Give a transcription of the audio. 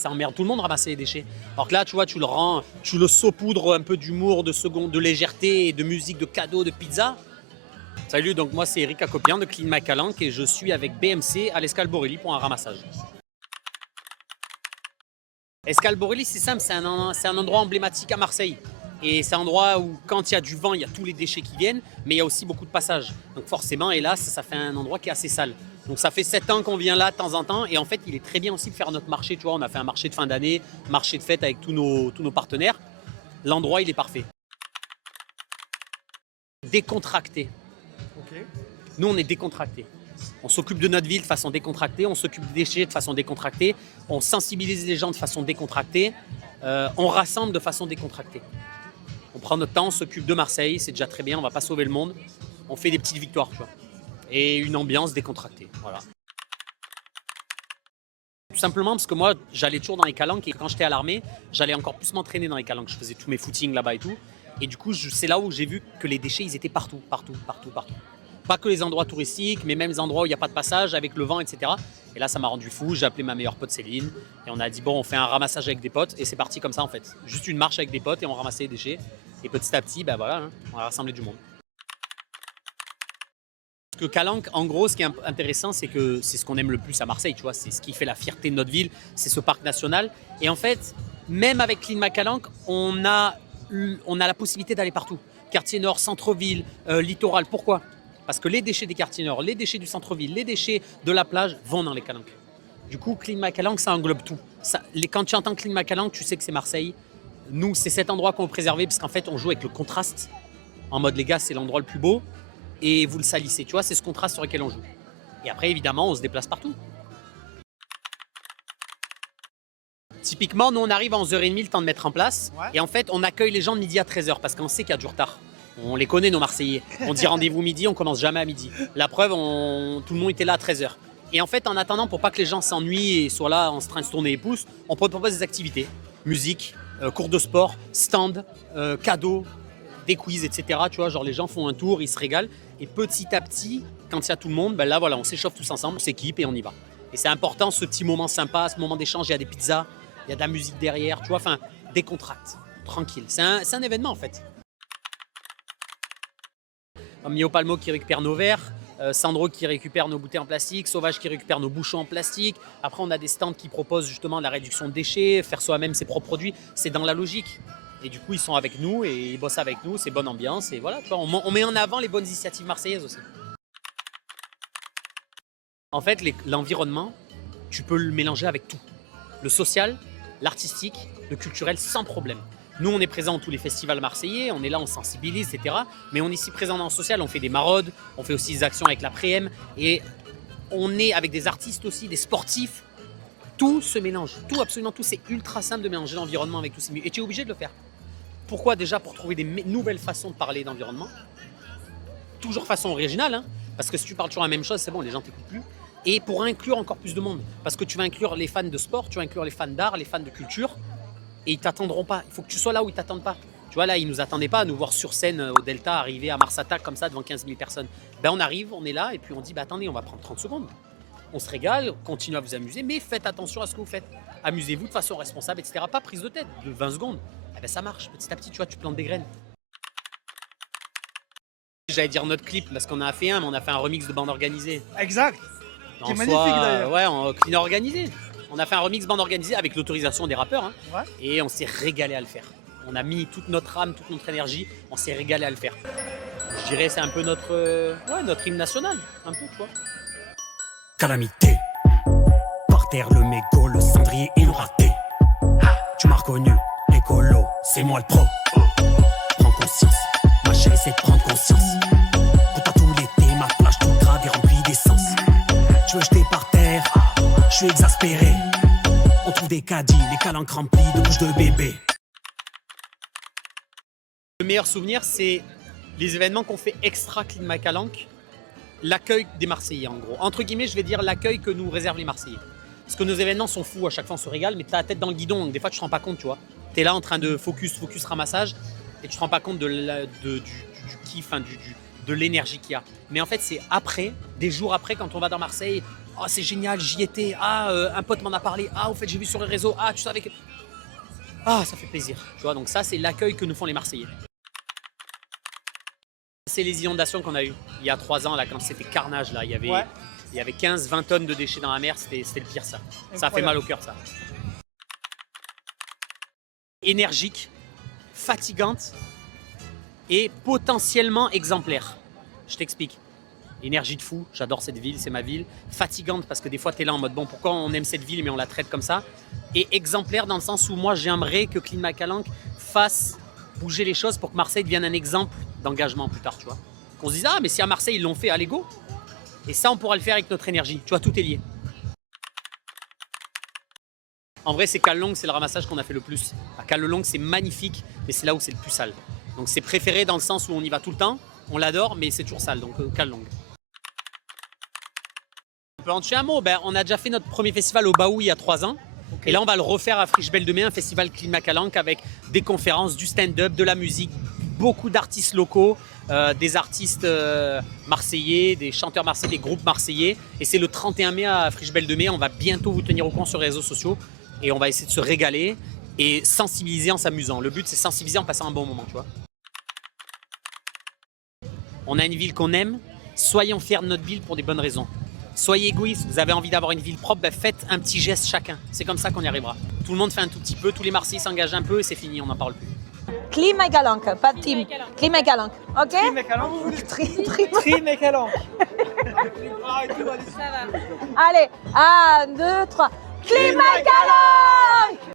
ça emmerde tout le monde ramasser les déchets. Alors que là, tu vois, tu le saupoudres un peu d'humour, de légèreté, et de musique, de cadeaux, de pizza. Salut, donc moi c'est Eric Acopian de Clean My Calanque et je suis avec BMC à l'Escale Borelli pour un ramassage. Escale Borelli, c'est simple, c'est un endroit emblématique à Marseille. Et c'est un endroit où, quand il y a du vent, il y a tous les déchets qui viennent, mais il y a aussi beaucoup de passages. Donc forcément, hélas, ça fait un endroit qui est assez sale. Donc ça fait 7 ans qu'on vient là de temps en temps. Et en fait, il est très bien aussi de faire notre marché. Tu vois, on a fait un marché de fin d'année, marché de fête avec tous nos partenaires. L'endroit, il est parfait. Décontracté. Ok. Nous, on est décontracté. On s'occupe de notre ville de façon décontractée, on s'occupe des déchets de façon décontractée, on sensibilise les gens de façon décontractée, on rassemble de façon décontractée. On prend notre temps, on s'occupe de Marseille, c'est déjà très bien, on ne va pas sauver le monde. On fait des petites victoires, tu vois. Et une ambiance décontractée, voilà. Tout simplement parce que moi, j'allais toujours dans les calanques et quand j'étais à l'armée, j'allais encore plus m'entraîner dans les calanques. Je faisais tous mes footings là-bas et tout. Et du coup, c'est là où j'ai vu que les déchets, ils étaient partout, partout, partout, partout. Pas que les endroits touristiques, mais même les endroits où il n'y a pas de passage, avec le vent, etc. Et là, ça m'a rendu fou. J'ai appelé ma meilleure pote Céline. Et on a dit, bon, on fait un ramassage avec des potes. Et c'est parti comme ça, en fait. Juste une marche avec des potes et on ramassait les déchets. Et petit à petit, ben voilà, hein, on a rassemblé du monde. Parce que Calanque, en gros, ce qui est intéressant, c'est que c'est ce qu'on aime le plus à Marseille, tu vois. C'est ce qui fait la fierté de notre ville. C'est ce parc national. Et en fait, même avec Clean My Calanque, on a la possibilité d'aller partout. Quartier Nord, centre-ville, littoral. Pourquoi ? Parce que les déchets des quartiers nord, les déchets du centre-ville, les déchets de la plage vont dans les calanques. Du coup, Clean My Calanque, ça englobe tout. Quand tu entends Clean My Calanque, tu sais que c'est Marseille. Nous, c'est cet endroit qu'on veut préserver parce qu'en fait, on joue avec le contraste. En mode, les gars, c'est l'endroit le plus beau et vous le salissez. Tu vois, c'est ce contraste sur lequel on joue. Et après, évidemment, on se déplace partout. Typiquement, nous, on arrive à 11h30, le temps de mettre en place. Ouais. Et en fait, on accueille les gens de midi à 13h parce qu'on sait qu'il y a du retard. On les connaît, nos Marseillais. On dit rendez-vous midi, on commence jamais à midi. La preuve, tout le monde était là à 13h. Et en fait, en attendant, pour pas que les gens s'ennuient et soient là en train de se tourner les pouces, on propose des activités. Musique, cours de sport, stand, cadeaux, des quiz, etc. Tu vois, genre les gens font un tour, ils se régalent. Et petit à petit, quand il y a tout le monde, ben là, voilà, on s'échauffe tous ensemble, on s'équipe et on y va. Et c'est important, ce petit moment sympa, ce moment d'échange. Il y a des pizzas, il y a de la musique derrière, tu vois, enfin, décontracte, tranquille. C'est un événement, en fait. Mio Palmo qui récupère nos verres, Sandro qui récupère nos bouteilles en plastique, Sauvage qui récupère nos bouchons en plastique. Après, on a des stands qui proposent justement la réduction de déchets, faire soi-même ses propres produits. C'est dans la logique. Et du coup, ils sont avec nous et ils bossent avec nous. C'est bonne ambiance. Et voilà, tu vois, on met en avant les bonnes initiatives marseillaises aussi. En fait, l'environnement, tu peux le mélanger avec tout. Le social, l'artistique, le culturel, sans problème. Nous, on est présent dans tous les festivals marseillais, on est là, on sensibilise, etc. Mais on est ici présent dans le social, on fait des maraudes, on fait aussi des actions avec la Préem. Et on est avec des artistes aussi, des sportifs. Tout se mélange, tout, absolument tout. C'est ultra simple de mélanger l'environnement avec tous ces milieux. Et tu es obligé de le faire. Pourquoi ? Déjà pour trouver des nouvelles façons de parler d'environnement. Toujours façon originale, hein, parce que si tu parles toujours la même chose, c'est bon, les gens ne t'écoutent plus. Et pour inclure encore plus de monde. Parce que tu vas inclure les fans de sport, tu vas inclure les fans d'art, les fans de culture. Et ils ne t'attendront pas. Il faut que tu sois là où ils ne t'attendent pas. Tu vois, là, ils ne nous attendaient pas à nous voir sur scène au Delta, arriver à Mars Attack comme ça devant 15 000 personnes. Ben, on arrive, on est là, et puis on dit, ben, attendez, on va prendre 30 secondes. On se régale, continuez à vous amuser, mais faites attention à ce que vous faites. Amusez-vous de façon responsable, etc. Pas prise de tête, de 20 secondes. Eh ben, ça marche, petit à petit, tu vois, tu plantes des graines. J'allais dire notre clip, parce qu'on en a fait un, mais on a fait un remix de bande organisée. Exact. Qui est magnifique d'ailleurs. Ouais, en clean organisé. On a fait un remix bande organisée avec l'autorisation des rappeurs, hein, ouais. Et on s'est régalé à le faire. On a mis toute notre âme, toute notre énergie, on s'est régalé à le faire. Je dirais c'est un peu notre hymne national, un peu, tu vois. Calamité, par terre le mégot, le cendrier et le raté. Tu m'as reconnu, écolo, c'est moi le pro. Prends conscience, ma chérie c'est de prendre conscience. Pour toi tout l'été, ma plage tout grave est remplie d'essence. Tu veux jeter par terre, je suis exaspéré. On trouve des caddies, les calanques remplies de bouches de bébé. Le meilleur souvenir, c'est les événements qu'on fait extra Clean My Calanque. L'accueil des Marseillais, en gros. Entre guillemets, je vais dire l'accueil que nous réservent les Marseillais. Parce que nos événements sont fous, à chaque fois on se régale, mais tu as la tête dans le guidon, donc des fois tu te rends pas compte, tu vois. Tu es là en train de focus ramassage, et tu te rends pas compte du kiff, de l'énergie qu'il y a. Mais en fait, c'est après, des jours après, quand on va dans Marseille, Oh, c'est génial, j'y étais. Ah, un pote m'en a parlé. Ah, au fait, j'ai vu sur les réseaux. Ah, tu savais que. Ah, ça fait plaisir. Tu vois, donc ça, c'est l'accueil que nous font les Marseillais. C'est les inondations qu'on a eues il y a 3 ans, là, quand c'était carnage. Là. Il y avait 15-20 tonnes de déchets dans la mer. C'était le pire, ça. Ça a fait mal au cœur, ça. Énergique, fatigante et potentiellement exemplaire. Je t'explique. Énergie de fou, j'adore cette ville, c'est ma ville. Fatigante parce que des fois tu es là en mode bon, pourquoi on aime cette ville mais on la traite comme ça. Et exemplaire dans le sens où moi j'aimerais que Clean McCallank fasse bouger les choses pour que Marseille devienne un exemple d'engagement plus tard, tu vois. Qu'on se dise ah mais si à Marseille ils l'ont fait, allez go. Et ça on pourra le faire avec notre énergie, tu vois, tout est lié. En vrai c'est Callelong, c'est le ramassage qu'on a fait le plus. À Callelong c'est magnifique mais c'est là où c'est le plus sale. Donc c'est préféré dans le sens où on y va tout le temps, on l'adore mais c'est toujours sale, donc Callelong. On peut en tuer un mot, on a déjà fait notre premier festival au Baou il y a 3 ans. Okay. Et là on va le refaire à Friche Belle de Mai, un festival Clean McCallank avec des conférences, du stand-up, de la musique, beaucoup d'artistes locaux, des artistes marseillais, des chanteurs marseillais, des groupes marseillais. Et c'est le 31 mai à Friche Belle de Mai, on va bientôt vous tenir au courant sur les réseaux sociaux et on va essayer de se régaler et sensibiliser en s'amusant. Le but c'est sensibiliser en passant un bon moment, tu vois. On a une ville qu'on aime, soyons fiers de notre ville pour des bonnes raisons. Soyez égoïstes, vous avez envie d'avoir une ville propre, faites un petit geste chacun. C'est comme ça qu'on y arrivera. Tout le monde fait un tout petit peu, tous les Marseillais s'engagent un peu et c'est fini, on n'en parle plus. Clean McCallank, pas de team. Clean McCallank, ok? Clean McCallank. Clean McCallank. Allez, 1, 2, 3. Clean McCallank!